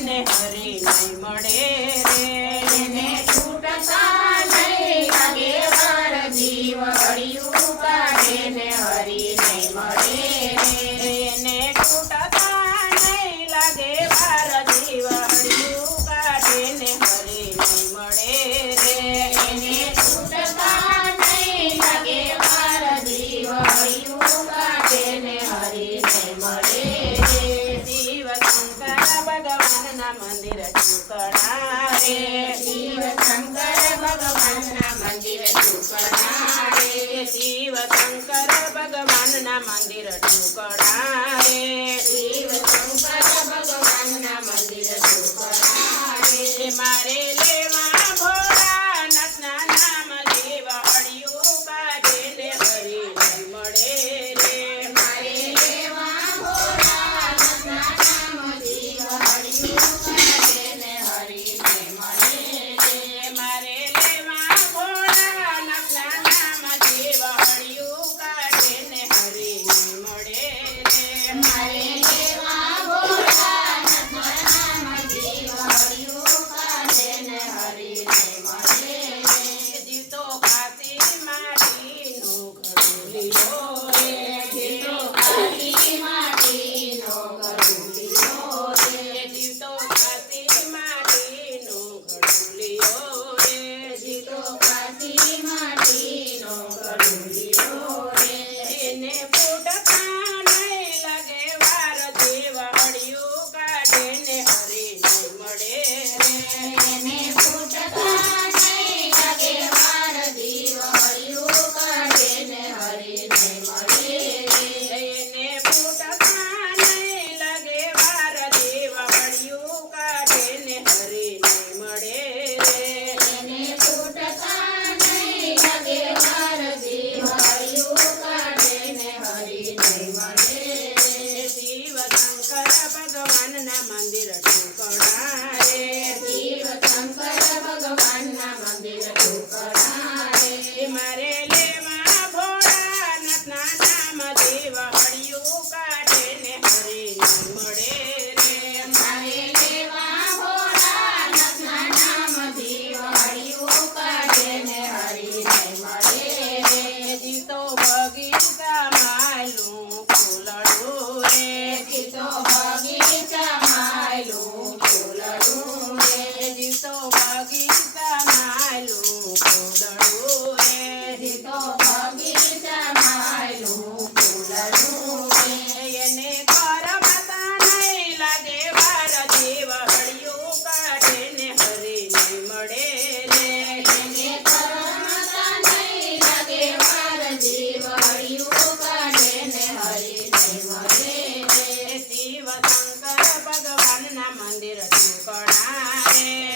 ને હરી નહીં મળે રે એને છૂટતા નહીં લાગે વાર જીવ હળિયું કાઢે ને હરી નહીં મળે રે એને છૂટતા નહીં લાગે વાર જીવ હળિયું કાઢે ને હરી નહીં મળે રે એને છૂટતા નહીં લાગે વાર જીવ હળિયું કાઢે ને હરી નહીં મળે રે શિવ શંકર ભગવાનના મંદિર ટુકડા રે શિવ શંકર ભગવાનના મંદિર ટુકડા રે શિવ શંકર ભગવાનના મંદિર ટુકડા રે શિવ શંકર ભગવાનના મંદિર ટુકડા રે મારે લેવા ભોળાનાથના નામ દેવ હળિયું કાઢે ને હરી નહીં મળે રે મારે લેવા ભોળાનાથના નામ જીવ હળિયું કાઢે ને હરી નહીં મળે રે મારે લેવા ભોળાનાથના નામ દેવ હળિયું કાઢે ને હરી નહીં મળે રે મારે લેવા ભોળાનાથના નામ જીવ હળિયું કાઢે ને હરી નહીં મળે રે જીવતો કાશી માટીનો ઘડુલિયો રે જીતો કાળી માટીનો ગરુડિયો રે જીવતો કાશી માટીનો ઘડુલિયો રે જીતો કાળી માટીનો ગરુડિયો રે એને ફૂટતા નહીં લાગે વાર દેવ હળિયું કાઢે ને હરી નહીં મળે રે એને ફૂટતા નહીં લાગે વાર જીવ હળિયું કાઢે ને હરી નહીં મળે રે એને ફૂટતા નહીં લાગે વાર દેવ હળિયું કાઢે ને હરી નહીં મળે રે એને ફૂટતા નહીં લાગે વાર જીવ હળિયું કાઢે ને હરી નહીં મળે રે શિવ શંકર ભગવાનના મંદિર ટુકડા રે શિવ શંકર ભગવાનના મંદિર ટુકડા રે મારે લેવા ભોળાનાથના નામ દેવ હળિયું કાઢે ને હરી નહીં મળે રે મારે લેવા ભોળાનાથના નામ જીવ હળિયું કાઢે ને હરી નહીં મળે રે જીતો બગીચા માયલું ફૂલડું રે જીતો બગીચા માયલું ફૂલડું રે જીતો બગીચા માયલું ફૂલડું રે જીતો બગીચા માયલું ફૂલડું રે એને કરમતા નહીં લાગે વાર દેવ હળિયું કાઢે ને હરી નહીં મળે રે એને કરમતા નહીં લાગે વાર જીવ હળિયું કાઢે ને હરી નહીં મળે રે શિવ શંકર ભગવાનના મંદિર ટુકડા રે